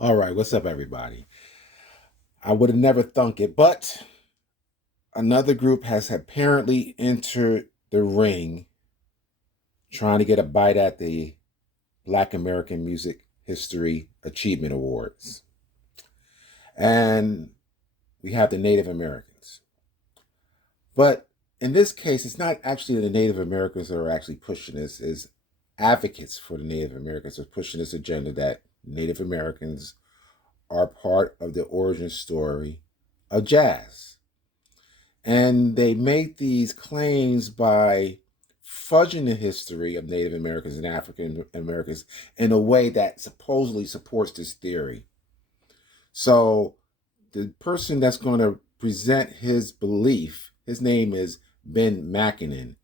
All right, what's up, everybody? I would have never thunk it, but another group has apparently entered the ring trying to get a bite at the Black American Music History Achievement Awards. And we have the Native Americans. But in this case, it's not actually the Native Americans that are actually pushing this, is advocates for the Native Americans are pushing this agenda that Native Americans are part of the origin story of jazz. And they make these claims by fudging the history of Native Americans and African Americans in a way that supposedly supports this theory. So the person that's going to present his belief, his name is Ben Makinen.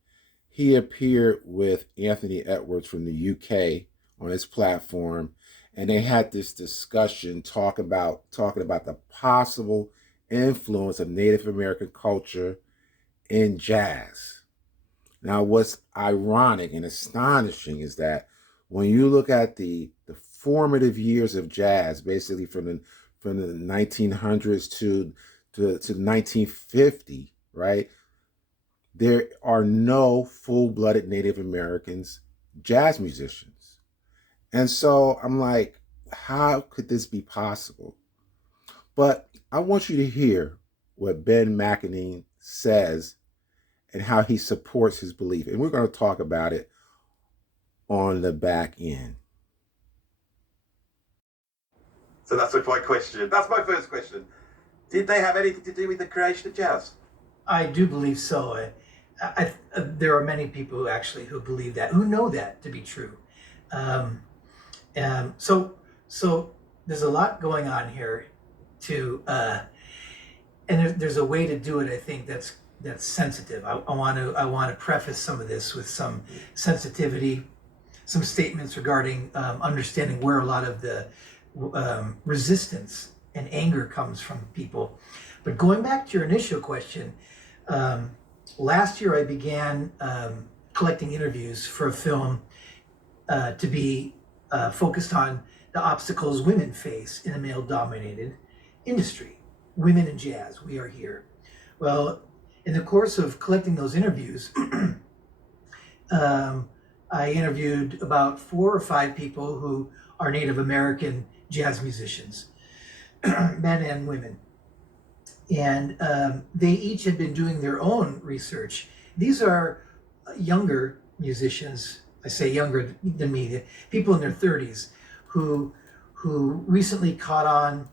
He appeared with Anthony Edwards from the UK on his platform, and they had this discussion talking about the possible influence of Native American culture in jazz. Now, what's ironic and astonishing is that when you look at the formative years of jazz, basically from the 1900s to 1950, right? There are no full-blooded Native Americans jazz musicians. And so I'm like, how could this be possible? But I want you to hear what Ben McEnany says and how he supports his belief. And we're going to talk about it on the back end. So that's my question. That's my first question. Did they have anything to do with the creation of jazz? I do believe so. There are many people who believe that, who know that to be true. Um, so there's a lot going on here, and there's a way to do it. I think that's sensitive. I want to preface some of this with some sensitivity, some statements regarding understanding where a lot of the resistance and anger comes from people. But going back to your initial question, last year I began collecting interviews for a film to be focused on the obstacles women face in a male-dominated industry. Women in jazz, we are here. Well, in the course of collecting those interviews, I interviewed about 4 or 5 people who are Native American jazz musicians, men and women. And they each had been doing their own research. These are younger musicians. I say younger than me, people in their 30s who recently caught on,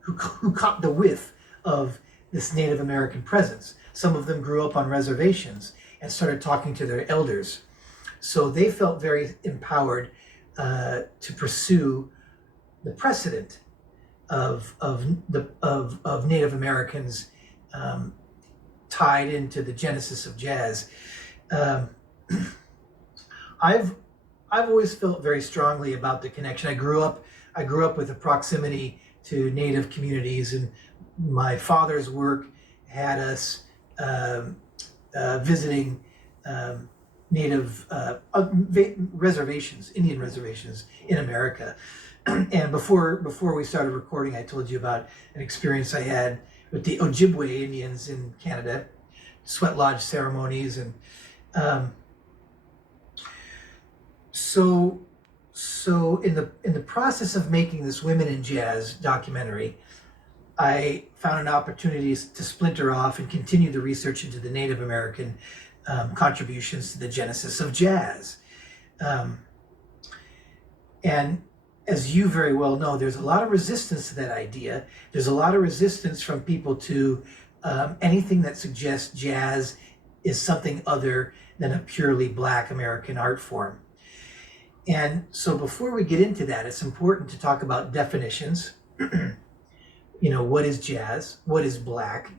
who caught the whiff of this Native American presence. Some of them grew up on reservations and started talking to their elders. So they felt very empowered to pursue the precedent of Native Americans tied into the genesis of jazz. I've always felt very strongly about the connection. I grew up with a proximity to Native communities, and my father's work had us visiting Native reservations, Indian reservations in America. And before we started recording, I told you about an experience I had with the Ojibwe Indians in Canada, sweat lodge ceremonies, and so in the process of making this Women in Jazz documentary, I found an opportunity to splinter off and continue the research into the Native American contributions to the genesis of jazz. And as you very well know, there's a lot of resistance to that idea. There's a lot of resistance from people to anything that suggests jazz is something other than a purely Black American art form. And so before we get into that, it's important to talk about definitions. What is jazz? What is Black?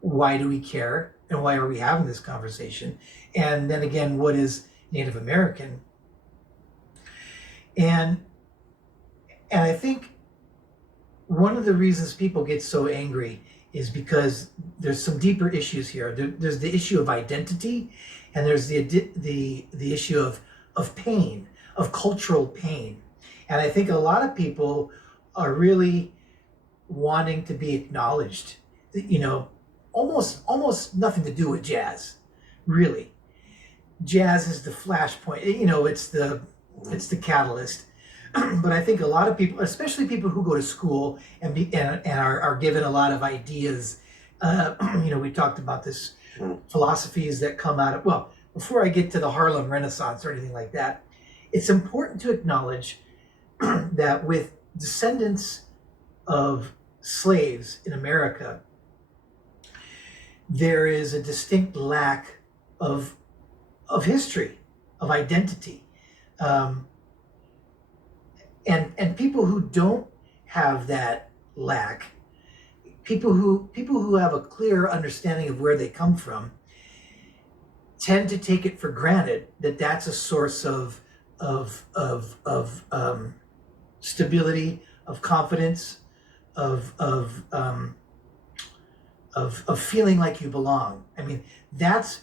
Why do we care? And why are we having this conversation? And then again, what is Native American? And I think one of the reasons people get so angry is because there's some deeper issues here. There's the issue of identity, and there's the issue of pain, of cultural pain. And I think a lot of people are really wanting to be acknowledged. You know, almost nothing to do with jazz, really. Jazz is the flashpoint. You know, it's the catalyst. But I think a lot of people, especially people who go to school and are given a lot of ideas. You know, we talked about this philosophies that come out of, well, before I get to the Harlem Renaissance or anything like that, it's important to acknowledge that with descendants of slaves in America, there is a distinct lack of history, of identity. And people who don't have that lack, people who have a clear understanding of where they come from, tend to take it for granted that that's a source of stability, of confidence, of feeling like you belong. I mean, that's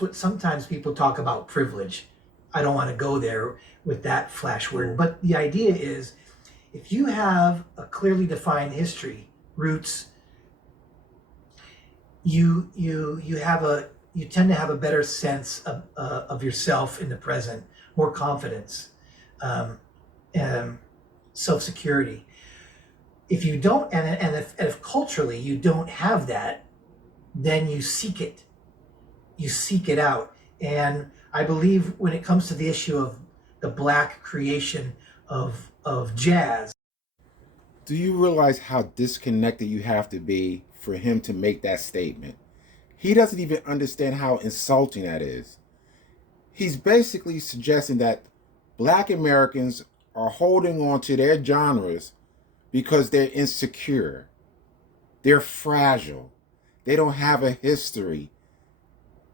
what sometimes people talk about privilege. I don't want to go there with that flash word, but the idea is, if you have a clearly defined history, roots, you tend to have a better sense of yourself in the present, more confidence, self-security. If you don't, and if culturally you don't have that, then you seek it out. And I believe when it comes to the issue of the Black creation of jazz. Do you realize how disconnected you have to be for him to make that statement? He doesn't even understand how insulting that is. He's basically suggesting that Black Americans are holding on to their genres because they're insecure. They're fragile. They don't have a history.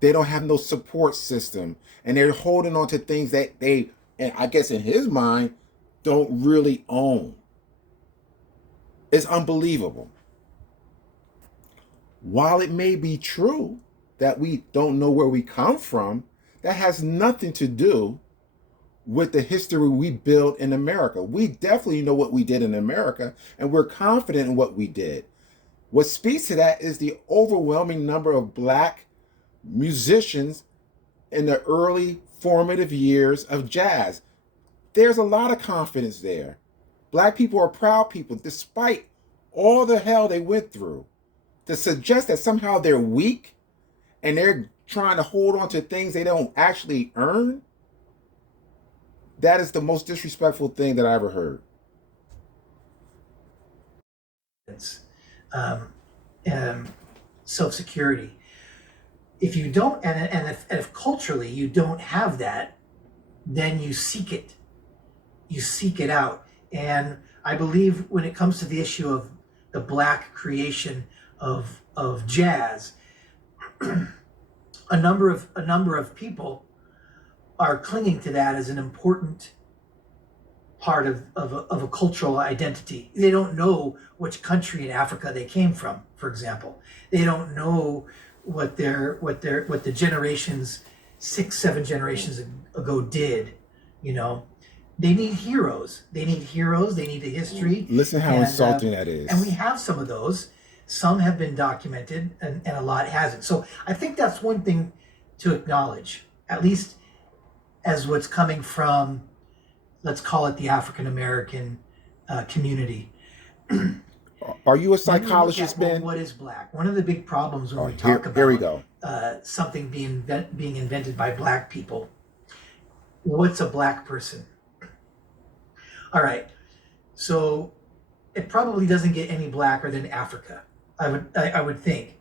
They don't have no support system. And they're holding on to things that they, and I guess in his mind, don't really own. It's unbelievable. While it may be true that we don't know where we come from, that has nothing to do with the history we built in America. We definitely know what we did in America, and we're confident in what we did. What speaks to that is the overwhelming number of Black musicians in the early formative years of jazz. There's a lot of confidence there. Black people are proud people, despite all the hell they went through. To suggest that somehow they're weak and they're trying to hold on to things they don't actually earn, that is the most disrespectful thing that I ever heard. Self-security. If you don't, and if culturally you don't have that, then you seek it out. And I believe when it comes to the issue of the Black creation of jazz, a number of people are clinging to that as an important part of a cultural identity. They don't know which country in Africa they came from, for example. They don't know what the generations, 6-7 generations ago did. You know, they need heroes. They need a history. Listen how insulting that is. And we have some of those. Some have been documented, and a lot hasn't. So I think that's one thing to acknowledge, at least as what's coming from, let's call it the African American community. Are you a psychologist, Ben? What is Black? One of the big problems when we talk about here we go. Something being invented by Black people. What's a Black person? All right, so it probably doesn't get any blacker than Africa. I would think,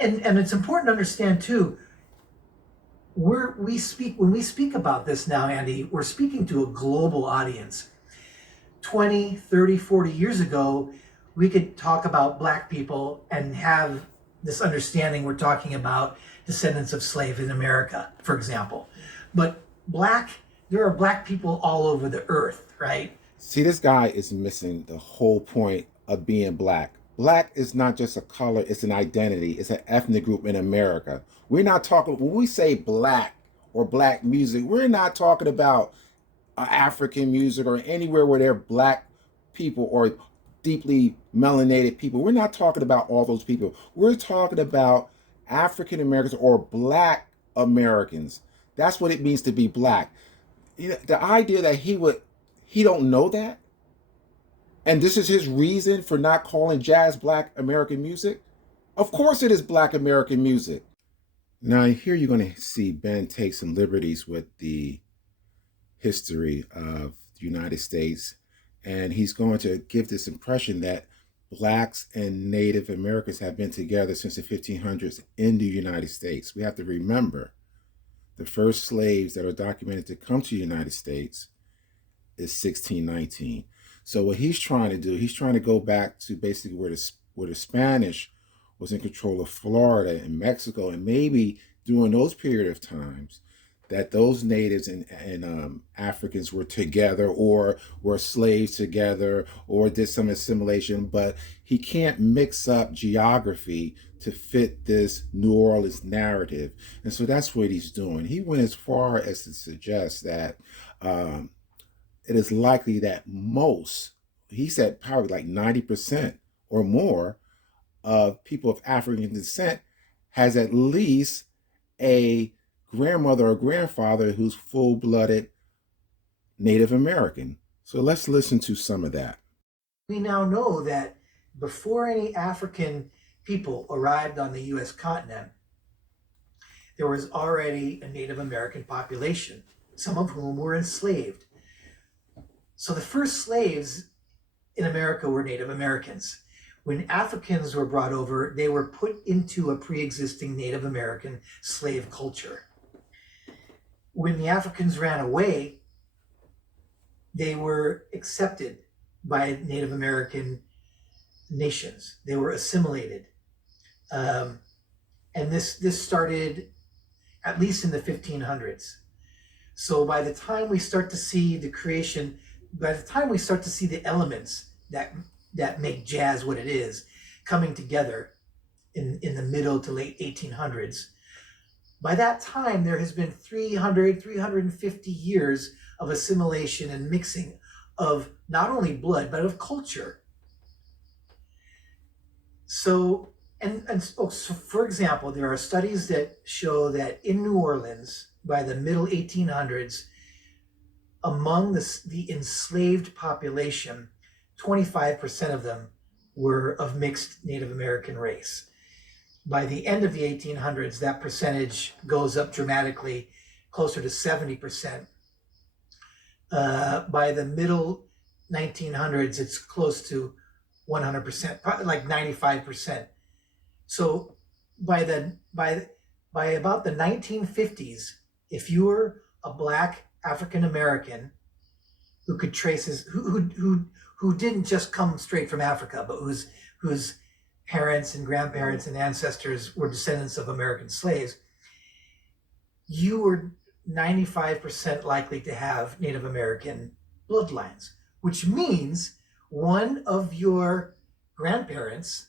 and it's important to understand too. When we speak about this now, Andy, we're speaking to a global audience. 20, 30, 40 years ago, we could talk about Black people and have this understanding we're talking about descendants of slaves in America, for example. But there are Black people all over the earth, right? See, this guy is missing the whole point of being Black. Black is not just a color, it's an identity, it's an ethnic group in America. We're not talking, when we say Black or Black music, we're not talking about African music or anywhere where there are black people or deeply melanated people. We're not talking about all those people. We're talking about African Americans or black Americans. That's what it means to be black. The idea that he don't know that, and this is his reason for not calling jazz black American music. Of course, it is black American music. Now, here you're going to see Ben take some liberties with the history of the United States, and he's going to give this impression that blacks and Native Americans have been together since the 1500s in the United States. We have to remember the first slaves that are documented to come to the United States is 1619. So what he's trying to do, he's trying to go back to basically where the Spanish was in control of Florida and Mexico, and maybe during those period of times that those natives and Africans were together or were slaves together or did some assimilation, but he can't mix up geography to fit this New Orleans narrative. And so that's what he's doing. He went as far as to suggest that it is likely that he said probably like 90% or more of people of African descent has at least a grandmother or grandfather who's full-blooded Native American. So let's listen to some of that. We now know that before any African people arrived on the US continent, there was already a Native American population, some of whom were enslaved. So the first slaves in America were Native Americans. When Africans were brought over, they were put into a pre-existing Native American slave culture. When the Africans ran away, they were accepted by Native American nations. They were assimilated. And this started at least in the 1500s. So by the time we start to see the elements that make jazz what it is coming together in the middle to late 1800s, by that time there has been 350 years of assimilation and mixing of not only blood but of culture. So for example, there are studies that show that in New Orleans by the middle 1800s, among the enslaved population, 25% of them were of mixed Native American race. By the end of the 1800s, that percentage goes up dramatically, closer to 70%. By the middle 1900s, it's close to 100%, probably like 95%. So by about the 1950s, if you were a black African American who could trace who didn't just come straight from Africa, but whose parents and grandparents and ancestors were descendants of American slaves, you were 95% likely to have Native American bloodlines, which means one of your grandparents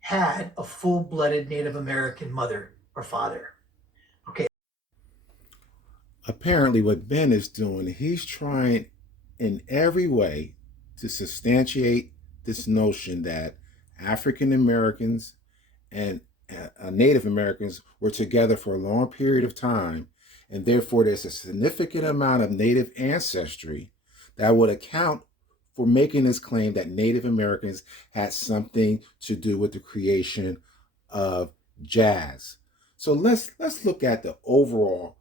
had a full-blooded Native American mother or father. Okay. Apparently what Ben is doing, he's trying in every way to substantiate this notion that African Americans and Native Americans were together for a long period of time, and therefore there's a significant amount of Native ancestry that would account for making this claim that Native Americans had something to do with the creation of jazz. So let's look at the overall,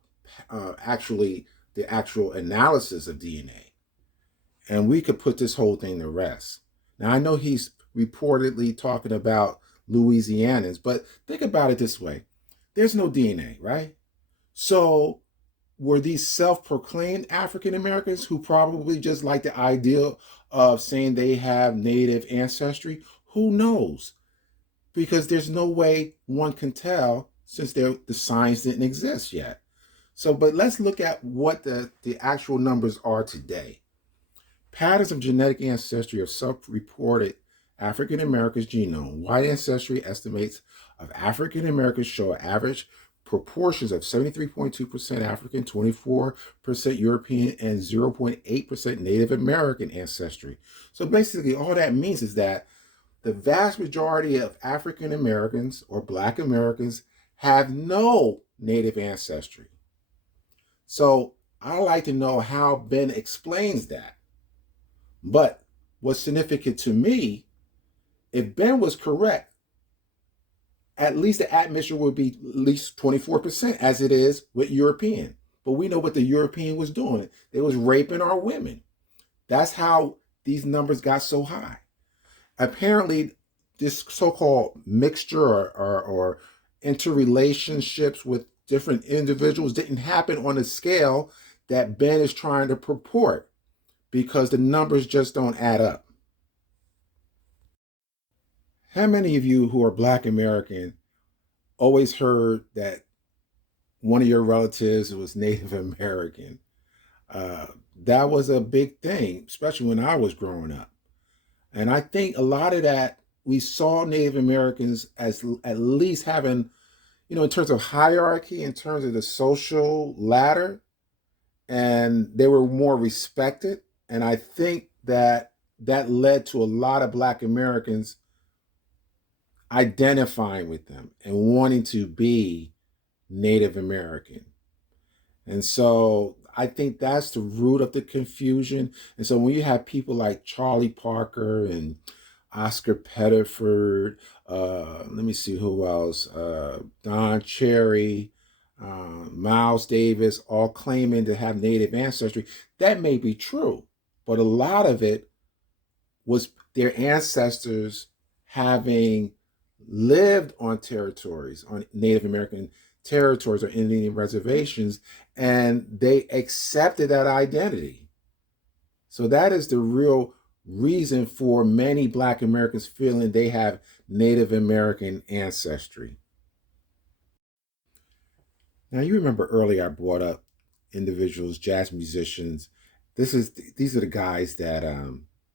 the actual analysis of DNA, and we could put this whole thing to rest. Now I know he's reportedly talking about Louisianans, but think about it this way: there's no DNA, right? So were these self-proclaimed African Americans who probably just like the idea of saying they have Native ancestry? Who knows? Because there's no way one can tell since the signs didn't exist yet. So, but let's look at what the actual numbers are today. Patterns of genetic ancestry of self-reported African Americans genome. White ancestry estimates of African Americans show an average proportions of 73.2% African, 24% European, and 0.8% Native American ancestry. So basically, all that means is that the vast majority of African Americans or Black Americans have no Native ancestry. So I like to know how Ben explains that. But what's significant to me, if Ben was correct, at least the admixture would be at least 24%, as it is with European. But we know what the European was doing. They was raping our women. That's how these numbers got so high. Apparently, this so-called mixture or interrelationships with different individuals didn't happen on a scale that Ben is trying to purport, because the numbers just don't add up. How many of you who are Black American always heard that one of your relatives was Native American? That was a big thing, especially when I was growing up. And I think a lot of that, we saw Native Americans as at least having, in terms of hierarchy, in terms of the social ladder, and they were more respected. And I think that led to a lot of Black Americans identifying with them and wanting to be Native American. And so I think that's the root of the confusion. And so when you have people like Charlie Parker and Oscar Pettiford, let me see who else, Don Cherry, Miles Davis, all claiming to have Native ancestry, that may be true, but a lot of it was their ancestors having lived on territories, on Native American territories or Indian reservations, and they accepted that identity. So that is the real reason for many Black Americans feeling they have Native American ancestry. Now, you remember earlier I brought up individuals, jazz musicians. These are the guys that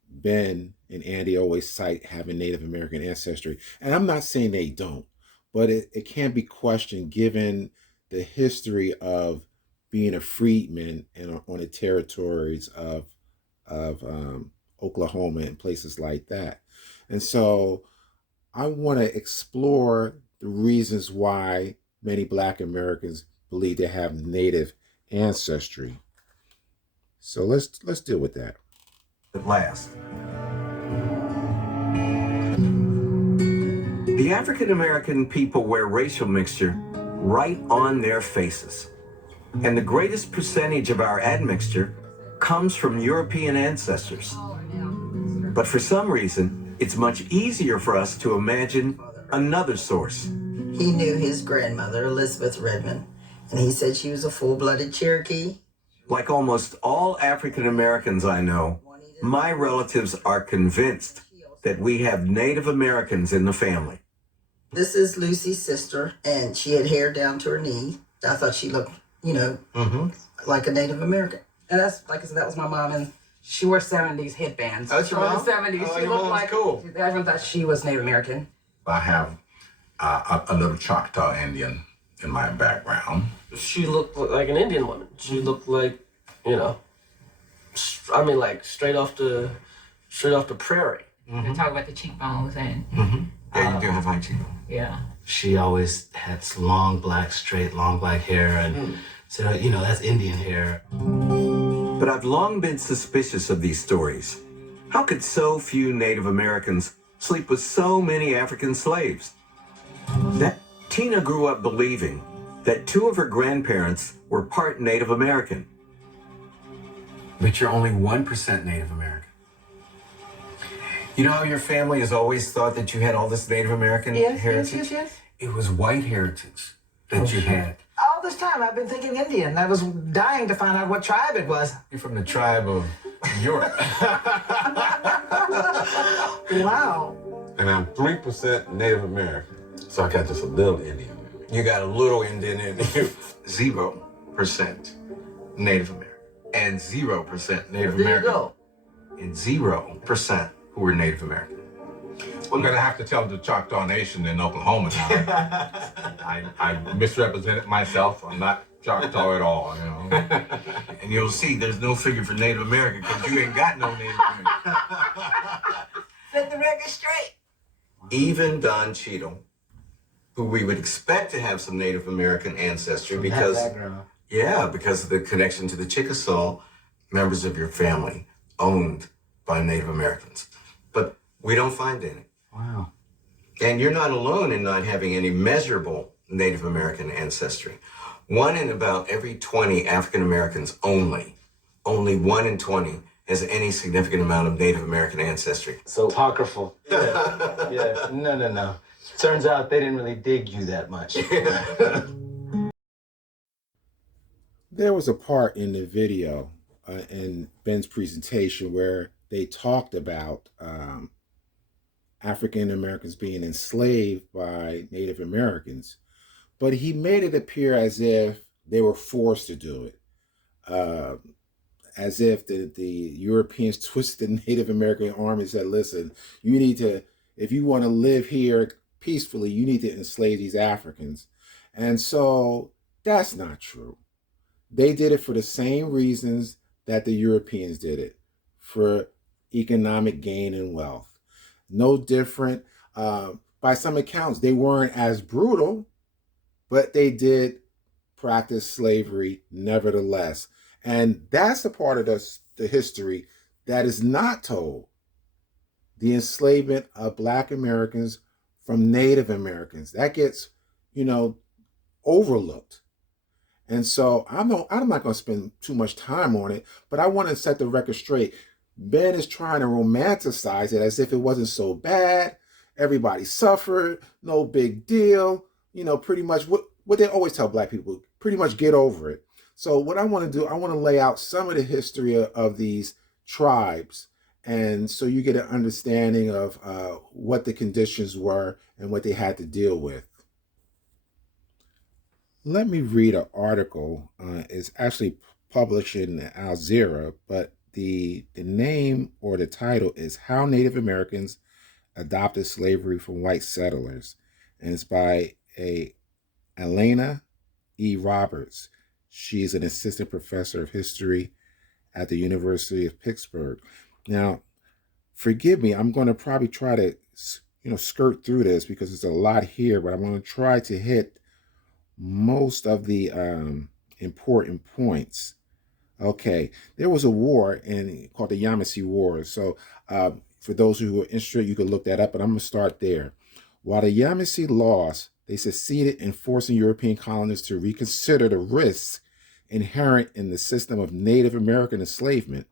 Ben and Andy always cite having Native American ancestry. And I'm not saying they don't, but it can be questioned given the history of being a freedman and on the territories of Oklahoma and places like that. And so I want to explore the reasons why many Black Americans believe they have Native ancestry. So let's deal with that. At last. The African American people wear racial mixture right on their faces. And the greatest percentage of our admixture comes from European ancestors. But for some reason, it's much easier for us to imagine another source. He knew his grandmother, Elizabeth Redmond, and he said she was a full-blooded Cherokee. Like almost all African Americans I know, my relatives are convinced that we have Native Americans in the family. This is Lucy's sister, and she had hair down to her knee. I thought she looked, like a Native American. And that's, like I said, that was my mom, and she wore 70s headbands. That's your mom? From the 70s. Oh, she your looked mom's like, cool. Everyone thought she was Native American. I have a little Choctaw Indian in my background. She looked like an Indian woman. She looked like, like straight off the prairie. And talk about the cheekbones and Yeah, you do have high cheekbones. yeah. She always had long black hair, and so that's Indian hair. But I've long been suspicious of these stories. How could so few Native Americans sleep with so many African slaves? That Tina grew up believing that two of her grandparents were part Native American. But you're only 1% Native American. You know how your family has always thought that you had all this Native American heritage? Yes. It was white heritage that you had. All this time I've been thinking Indian. I was dying to find out what tribe it was. You're from the tribe of Europe. Wow. And I'm 3% Native American. So I got just a little Indian in me. You got a little Indian in you. 0% Native American. And 0% Native American. There you go. And 0% who were Native American. We're gonna have to tell the Choctaw Nation in Oklahoma now. I misrepresented myself. I'm not Choctaw at all, you know. And you'll see there's no figure for Native American because you ain't got no Native American. Set the record straight. Even Don Cheadle, who we would expect to have some Native American ancestry because of the connection to the Chickasaw, members of your family owned by Native Americans. But we don't find any. Wow. And you're not alone in not having any measurable Native American ancestry. 1 in about every 20 African Americans only 1 in 20 has any significant amount of Native American ancestry. So apocryphal. Yeah. No. Turns out they didn't really dig you that much. There was a part in the video in Ben's presentation where they talked about African Americans being enslaved by Native Americans, but he made it appear as if they were forced to do it, as if the Europeans twisted the Native American arm and said, listen, you need to, if you want to live here peacefully, you need to enslave these Africans. And so that's not true. They did it for the same reasons that the Europeans did it, for economic gain and wealth. No different. By some accounts, they weren't as brutal, but they did practice slavery nevertheless. And that's the part of the history that is not told. The enslavement of Black Americans from Native Americans. That gets, overlooked. And so I'm not going to spend too much time on it, but I want to set the record straight. Ben is trying to romanticize it as if it wasn't so bad. Everybody suffered, no big deal. Pretty much what they always tell Black people, pretty much get over it. So what I want to do, I want to lay out some of the history of these tribes. And so you get an understanding of what the conditions were and what they had to deal with. Let me read an article. It's actually published in Al Jazeera, but the name or the title is How Native Americans Adopted Slavery from White Settlers. And it's by Elena E. Roberts. She's an assistant professor of history at the University of Pittsburgh. Now, forgive me, I'm going to probably try to skirt through this because there's a lot here, but I'm going to try to hit most of the important points. Okay, there was a war called the Yamasee War. So for those who are interested, you can look that up, but I'm going to start there. While the Yamasee lost, they succeeded in forcing European colonists to reconsider the risks inherent in the system of Native American enslavement.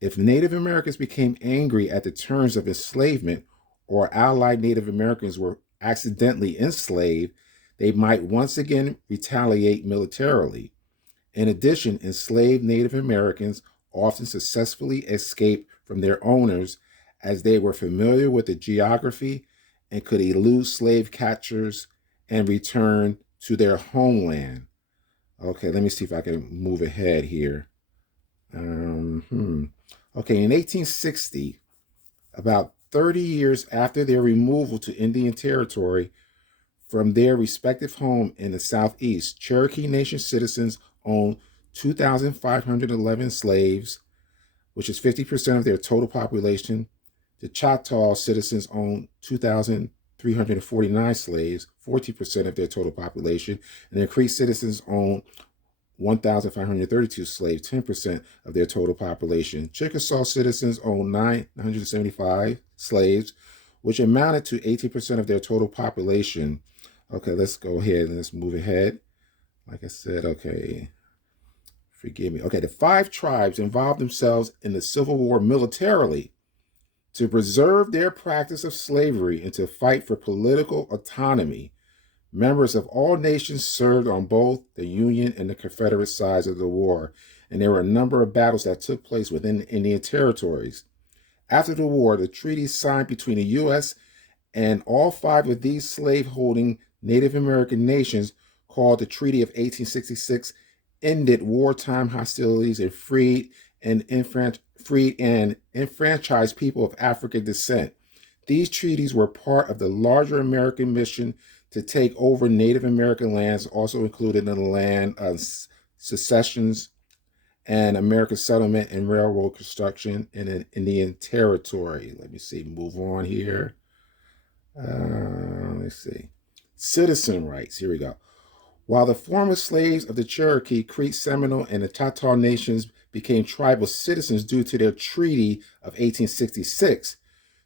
If Native Americans became angry at the terms of enslavement or allied Native Americans were accidentally enslaved, they might once again retaliate militarily. In addition, enslaved Native Americans often successfully escaped from their owners as they were familiar with the geography and could elude slave catchers and return to their homeland. Okay, let me see if I can move ahead here. Okay, in 1860, about 30 years after their removal to Indian Territory from their respective home in the Southeast, Cherokee Nation citizens owned 2,511 slaves, which is 50% of their total population. The Choctaw citizens owned 2,349 slaves, 14% of their total population, and the Creek citizens owned 1,532 slaves, 10% of their total population. Chickasaw citizens owned 975 slaves, which amounted to 18% of their total population. Okay, let's go ahead and let's move ahead. Like I said, okay, forgive me. Okay, the 5 tribes involved themselves in the Civil War militarily to preserve their practice of slavery and to fight for political autonomy. Members of all nations served on both the Union and the Confederate sides of the war, and there were a number of battles that took place within the Indian territories. After the war, the treaties signed between the U.S. and all 5 of these slave-holding Native American nations, called the Treaty of 1866, ended wartime hostilities and freed and enfranchised people of African descent. These treaties were part of the larger American mission to take over Native American lands, also included in the land of secessions and American settlement and railroad construction in an Indian territory. Let me see, move on here. Let's see. Citizen rights, here we go. While the former slaves of the Cherokee, Creek, Seminole, and the Choctaw nations became tribal citizens due to their treaty of 1866,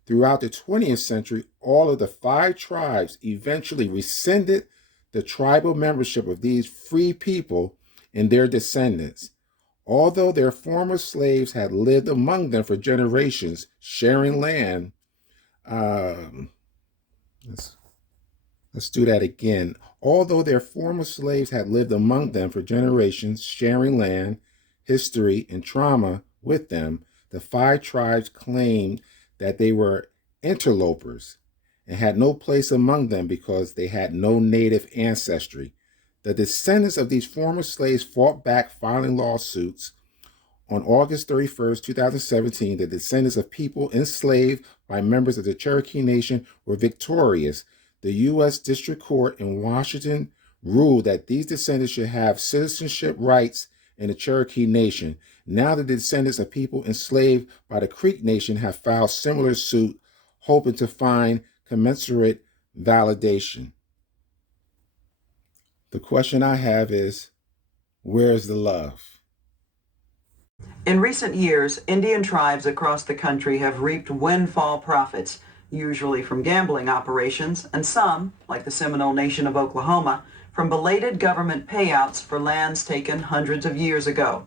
throughout the 20th century, all of the 5 tribes eventually rescinded the tribal membership of these free people and their descendants. Although their former slaves had lived among them for generations, sharing land, let's do that again. Although their former slaves had lived among them for generations, sharing land, history, and trauma with them, the 5 tribes claimed that they were interlopers and had no place among them because they had no native ancestry. The descendants of these former slaves fought back, filing lawsuits. On August 31st, 2017, the descendants of people enslaved by members of the Cherokee Nation were victorious. The U.S. District Court in Washington ruled that these descendants should have citizenship rights in the Cherokee Nation. Now the descendants of people enslaved by the Creek Nation have filed similar suit, hoping to find commensurate validation. The question I have is, where's the love? In recent years, Indian tribes across the country have reaped windfall profits, usually from gambling operations, and some, like the Seminole Nation of Oklahoma, from belated government payouts for lands taken hundreds of years ago.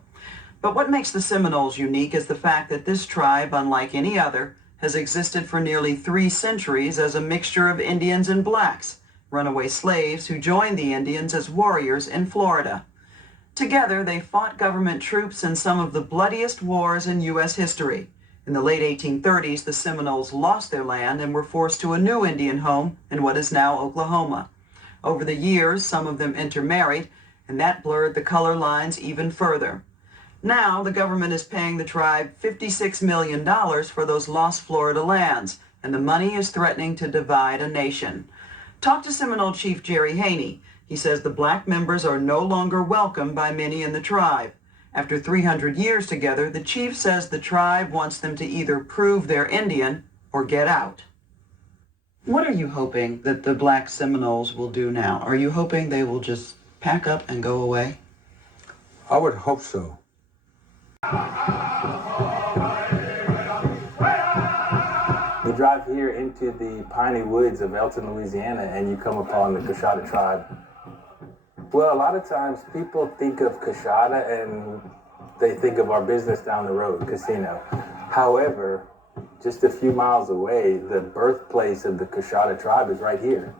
But what makes the Seminoles unique is the fact that this tribe, unlike any other, has existed for nearly 3 centuries as a mixture of Indians and blacks, runaway slaves who joined the Indians as warriors in Florida. Together, they fought government troops in some of the bloodiest wars in U.S. history. In the late 1830s, the Seminoles lost their land and were forced to a new Indian home in what is now Oklahoma. Over the years, some of them intermarried, and that blurred the color lines even further. Now, the government is paying the tribe $56 million for those lost Florida lands, and the money is threatening to divide a nation. Talk to Seminole Chief Jerry Haney. He says the black members are no longer welcome by many in the tribe. After 300 years together, the chief says the tribe wants them to either prove they're Indian or get out. What are you hoping that the black Seminoles will do now? Are you hoping they will just pack up and go away? I would hope so. You drive here into the piney woods of Elton, Louisiana, and you come upon the Coushatta tribe. Well, a lot of times people think of Coushatta and they think of our business down the road, casino. However, just a few miles away, the birthplace of the Coushatta tribe is right here.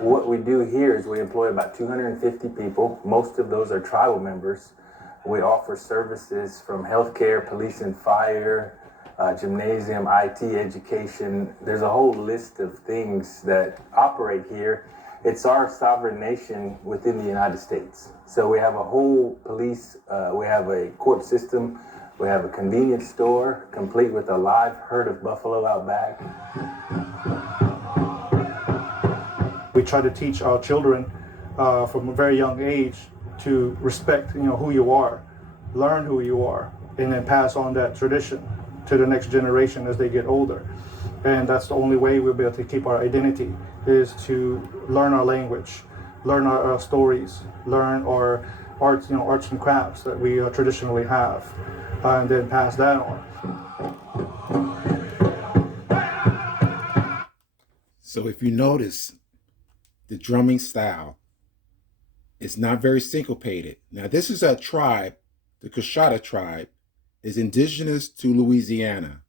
What we do here is we employ about 250 people. Most of those are tribal members. We offer services from healthcare, police and fire, gymnasium, IT, education. There's a whole list of things that operate here. It's our sovereign nation within the United States. So we have a whole police, we have a court system, we have a convenience store, complete with a live herd of buffalo out back. We try to teach our children from a very young age to respect, who you are, learn who you are, and then pass on that tradition to the next generation as they get older. And that's the only way we'll be able to keep our identity, is to learn our language, learn our stories, learn our arts, arts and crafts that we traditionally have, and then pass that on. So if you notice, the drumming style is not very syncopated. Now, this is a tribe, the Coushatta tribe, is indigenous to Louisiana.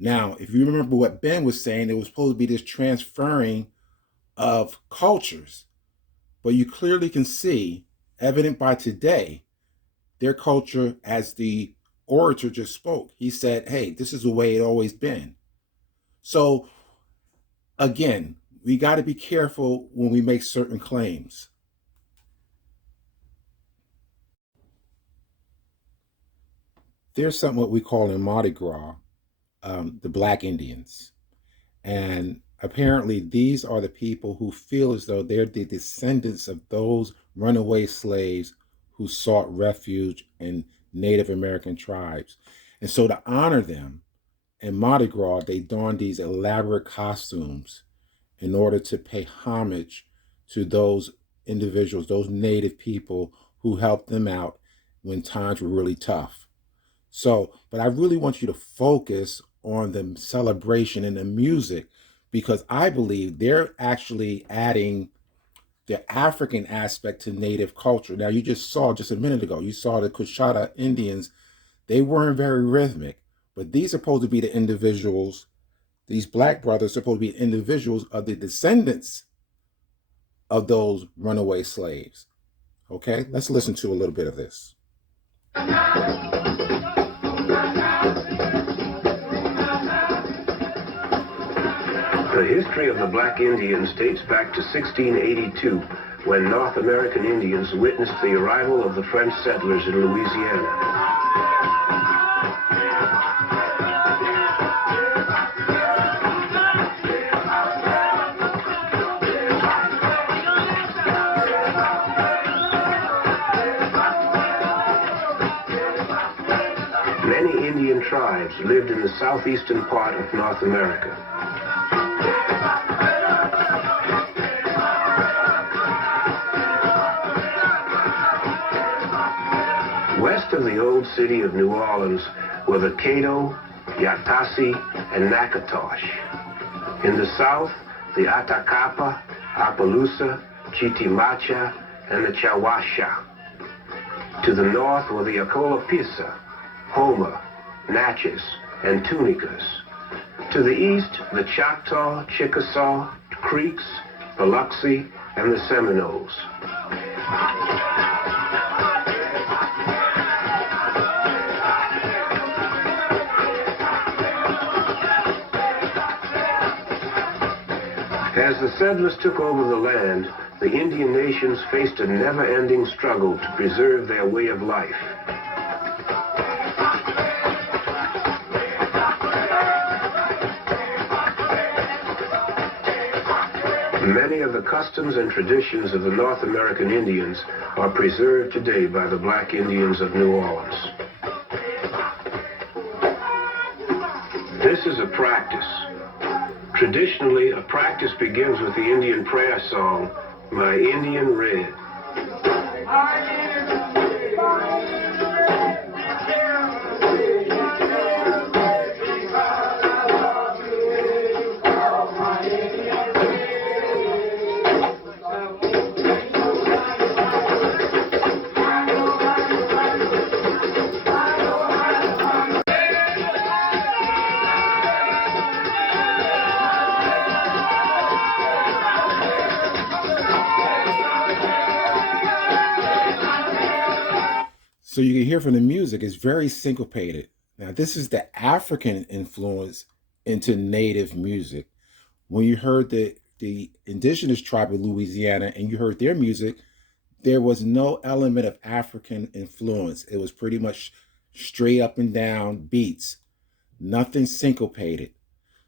Now, if you remember what Ben was saying, it was supposed to be this transferring of cultures. But you clearly can see, evident by today, their culture, as the orator just spoke. He said, hey, this is the way it always been. So, again, we got to be careful when we make certain claims. There's something what we call in Mardi Gras, the Black Indians. And apparently, these are the people who feel as though they're the descendants of those runaway slaves who sought refuge in Native American tribes. And so, to honor them, in Mardi Gras, they don these elaborate costumes in order to pay homage to those individuals, those Native people who helped them out when times were really tough. So, but I really want you to focus on the celebration and the music, because I believe they're actually adding the African aspect to Native culture. Now, you just saw just a minute ago, you saw the Coushatta Indians. They weren't very rhythmic, but these are supposed to be the individuals, these Black brothers are supposed to be individuals of the descendants of those runaway slaves. Okay, let's listen to a little bit of this. The history of the Black Indians dates back to 1682, when North American Indians witnessed the arrival of the French settlers in Louisiana. Many Indian tribes lived in the southeastern part of North America. West of the old city of New Orleans were the Caddo, Yatasi, and Natchitoches. In the south, the Attakapas, Appaloosa, Chitimacha, and the Chawasha. To the north were the Acolapisa, Houma, Natchez, and Tunicas. To the east, the Choctaw, Chickasaw, Creeks, Biloxi, and the Seminoles. As the settlers took over the land, the Indian nations faced a never-ending struggle to preserve their way of life. Many of the customs and traditions of the North American Indians are preserved today by the Black Indians of New Orleans. This is a practice. Traditionally, a practice begins with the Indian prayer song, My Indian Red. So you can hear from the music, it's very syncopated. Now, this is the African influence into Native music. When you heard the indigenous tribe of Louisiana and you heard their music, there was no element of African influence. It was pretty much straight up and down beats, nothing syncopated.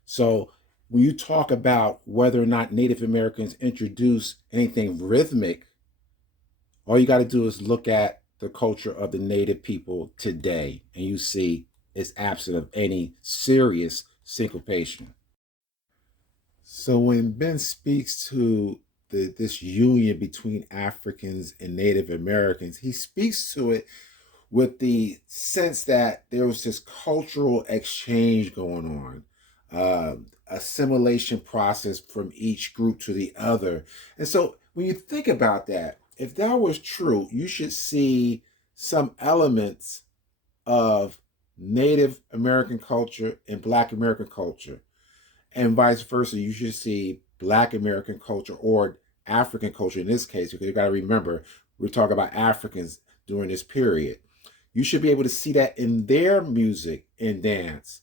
So when you talk about whether or not Native Americans introduce anything rhythmic, all you got to do is look at the culture of the Native people today, and you see it's absent of any serious syncopation. So when Ben speaks to this union between Africans and Native Americans, he speaks to it with the sense that there was this cultural exchange going on, assimilation process from each group to the other. And so when you think about that, if that was true, you should see some elements of Native American culture and Black American culture, and vice versa. You should see Black American culture or African culture in this case, because you got to remember, we're talking about Africans during this period. You should be able to see that in their music and dance.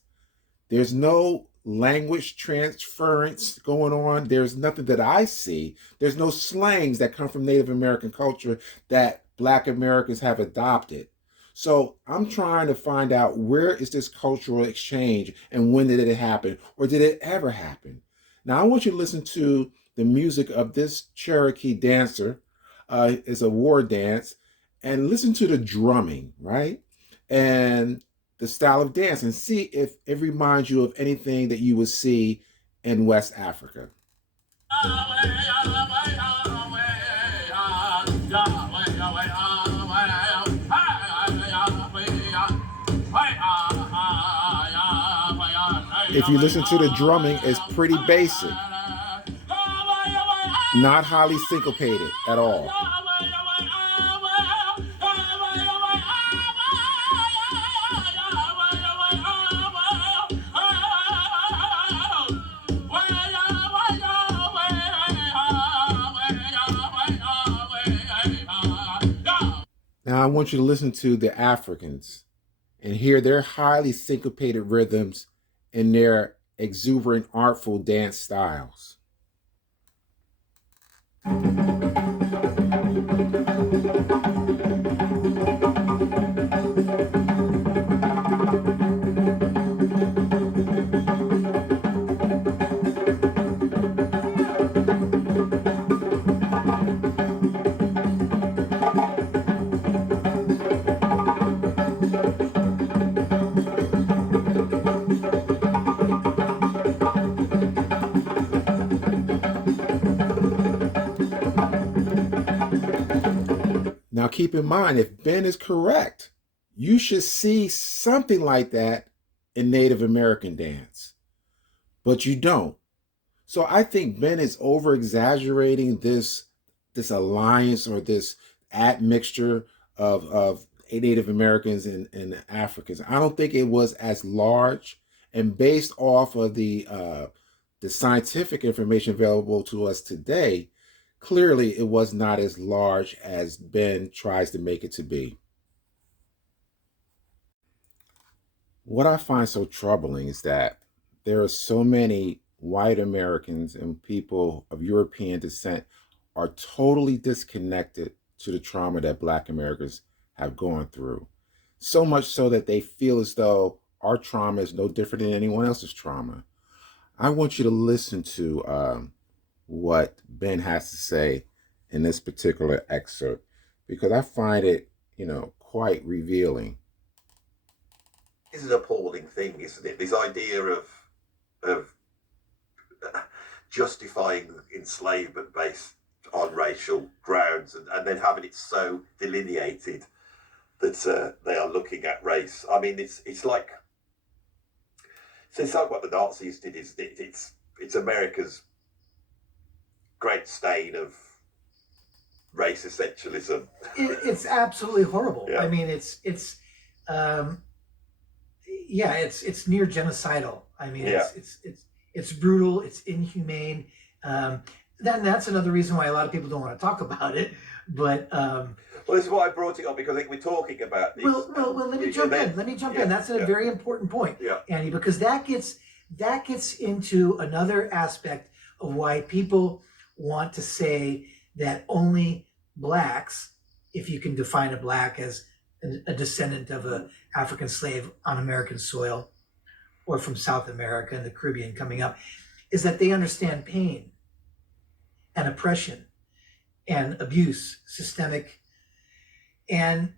There's no language transference going on. There's nothing that I see. There's no slangs that come from Native American culture that Black Americans have adopted. So I'm trying to find out, where is this cultural exchange and when did it happen, or did it ever happen? Now I want you to listen to the music of this Cherokee dancer. It's a war dance, and listen to the drumming, right? And the style of dance, and see if it reminds you of anything that you would see in West Africa. If you listen to the drumming, it's pretty basic, not highly syncopated at all. Now I want you to listen to the Africans and hear their highly syncopated rhythms and their exuberant, artful dance styles. Now keep in mind, if Ben is correct, you should see something like that in Native American dance, but you don't. So I think Ben is over exaggerating this alliance, or this admixture of Native Americans and Africans. I don't think it was as large, and based off of the scientific information available to us today, clearly it was not as large as Ben tries to make it to be. What I find so troubling is that there are so many white Americans and people of European descent are totally disconnected to the trauma that Black Americans have gone through. So much so that they feel as though our trauma is no different than anyone else's trauma. I want you to listen to what Ben has to say in this particular excerpt, because I find it, quite revealing. This is an appalling thing, isn't it? This idea of justifying enslavement based on racial grounds, and then having it so delineated that they are looking at race. I mean, it's like what the Nazis did. It's America's great stain of race essentialism. It's absolutely horrible. Yeah. I mean, it's near genocidal. I mean, Yeah. it's brutal. It's inhumane. That's another reason why a lot of people don't want to talk about it. But well, this is why I brought it up, because I think we're talking about this. well, let me jump in. Let me jump in. That's a very important point, Andy, because that gets into another aspect of why people want to say that only Blacks, if you can define a Black as a descendant of an African slave on American soil, or from South America and the Caribbean coming up, is that they understand pain and oppression and abuse, systemic, and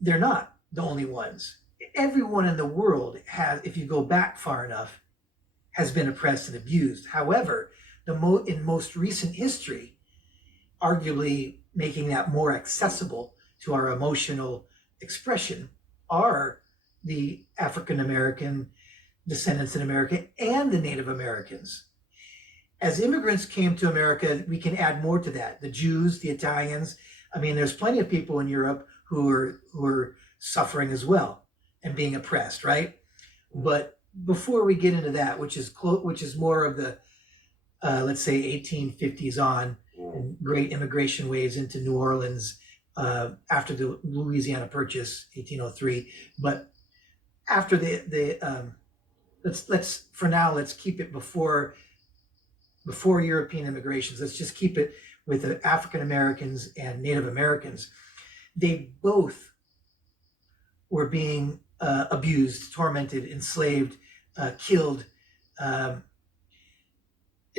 they're not the only ones. Everyone in the world has, if you go back far enough, has been oppressed and abused. However, in most recent history, arguably making that more accessible to our emotional expression, are the African American descendants in America and the Native Americans. As immigrants came to America, we can add more to that. The Jews, the Italians. I mean, there's plenty of people in Europe who are suffering as well and being oppressed, right? But before we get into that, which is more of the let's say 1850s on, and great immigration waves into New Orleans after the Louisiana Purchase, 1803. But after let's keep it before European immigrations. Let's just keep it with the African Americans and Native Americans. They both were being abused, tormented, enslaved, killed, et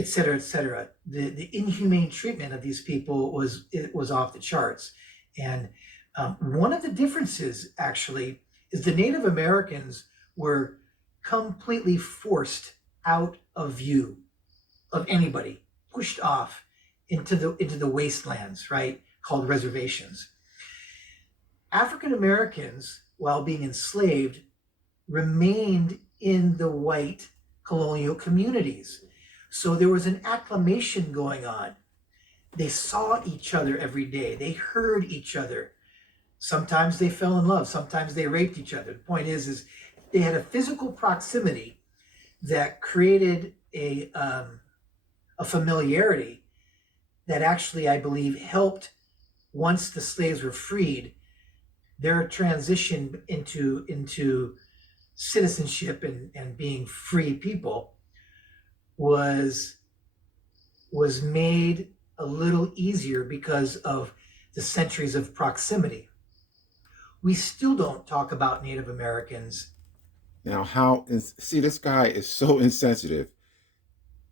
cetera, et cetera. The inhumane treatment of these people was off the charts. And one of the differences, actually, is the Native Americans were completely forced out of view of anybody, pushed off into the wastelands, right, called reservations. African Americans, while being enslaved, remained in the white colonial communities. So there was an acclimation going on. They saw each other every day. They heard each other. Sometimes they fell in love. Sometimes they raped each other. The point is they had a physical proximity that created a familiarity that actually, I believe, helped, once the slaves were freed, their transition into citizenship and being free people was made a little easier because of the centuries of proximity. We still don't talk about Native Americans. Now, see, this guy is so insensitive.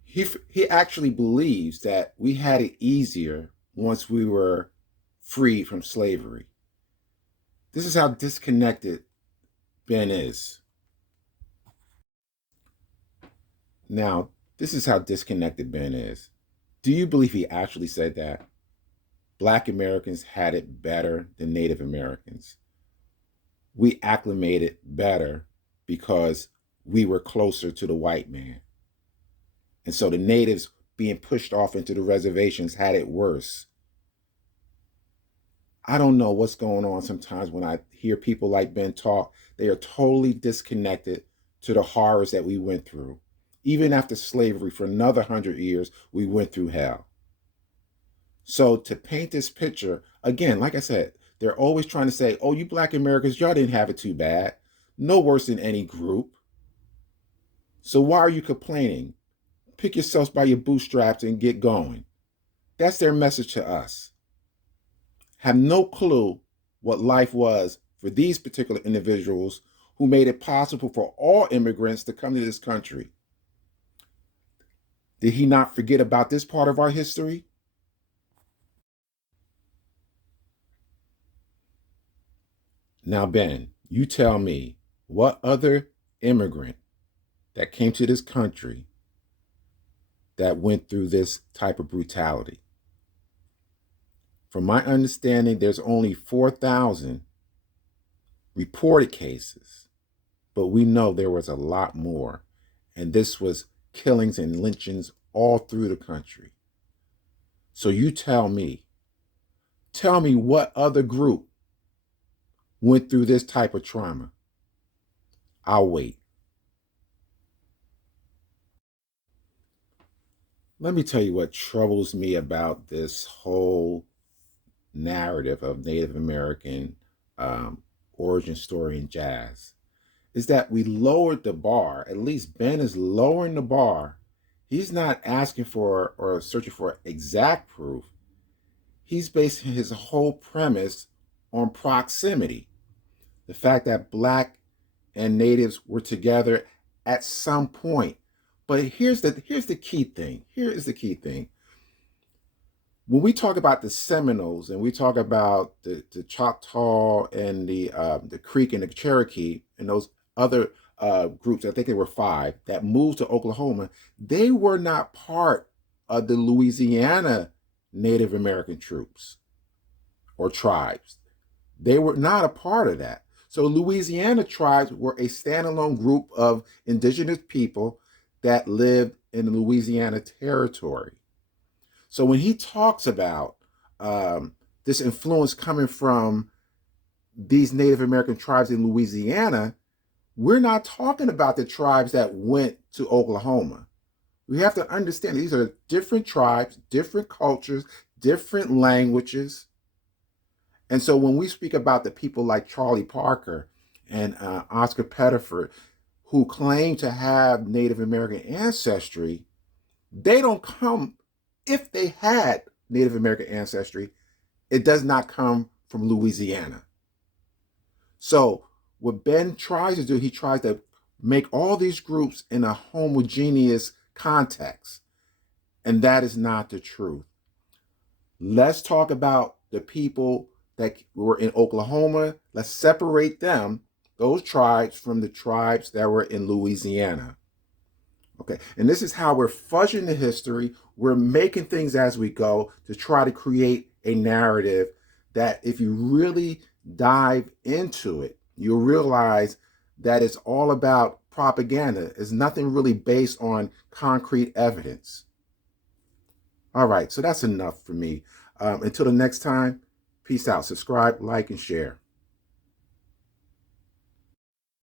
He actually believes that we had it easier once we were freed from slavery. This is how disconnected Ben is. Now, this is how disconnected Ben is. Do you believe he actually said that? Black Americans had it better than Native Americans. We acclimated better because we were closer to the white man. And so the natives being pushed off into the reservations had it worse. I don't know what's going on sometimes when I hear people like Ben talk. They are totally disconnected to the horrors that we went through. Even after slavery, for another 100 years, we went through hell. So to paint this picture, again, like I said, they're always trying to say, oh, you Black Americans, y'all didn't have it too bad. No worse than any group. So why are you complaining? Pick yourselves by your bootstraps and get going. That's their message to us. Have no clue what life was for these particular individuals who made it possible for all immigrants to come to this country. Did he not forget about this part of our history? Now, Ben, you tell me, what other immigrant that came to this country that went through this type of brutality? From my understanding, there's only 4,000 reported cases, but we know there was a lot more. And this was killings and lynchings all through the country. So you tell me what other group went through this type of trauma. I'll wait. Let me tell you what troubles me about this whole narrative of Native American origin story in jazz is that we lowered the bar. At least Ben is lowering the bar. He's not asking for or searching for exact proof. He's basing his whole premise on proximity. The fact that Black and Natives were together at some point. But here's the key thing. Here is the key thing. When we talk about the Seminoles and we talk about the Choctaw and the Creek and the Cherokee and those other groups, I think there were 5, that moved to Oklahoma, they were not part of the Louisiana Native American troops or tribes. They were not a part of that. So Louisiana tribes were a standalone group of indigenous people that lived in the Louisiana territory. So when he talks about this influence coming from these Native American tribes in Louisiana, we're not talking about the tribes that went to Oklahoma. We have to understand these are different tribes, different cultures, different languages. And so when we speak about the people like Charlie Parker and Oscar Pettiford, who claim to have Native American ancestry, they don't come, if they had Native American ancestry, it does not come from Louisiana. So what Ben tries to do, he tries to make all these groups in a homogeneous context. And that is not the truth. Let's talk about the people that were in Oklahoma. Let's separate them, those tribes, from the tribes that were in Louisiana. Okay, and this is how we're fudging the history. We're making things as we go to try to create a narrative that if you really dive into it, you'll realize that it's all about propaganda. It's nothing really based on concrete evidence. All right, so that's enough for me. Until the next time, peace out. Subscribe, like, and share.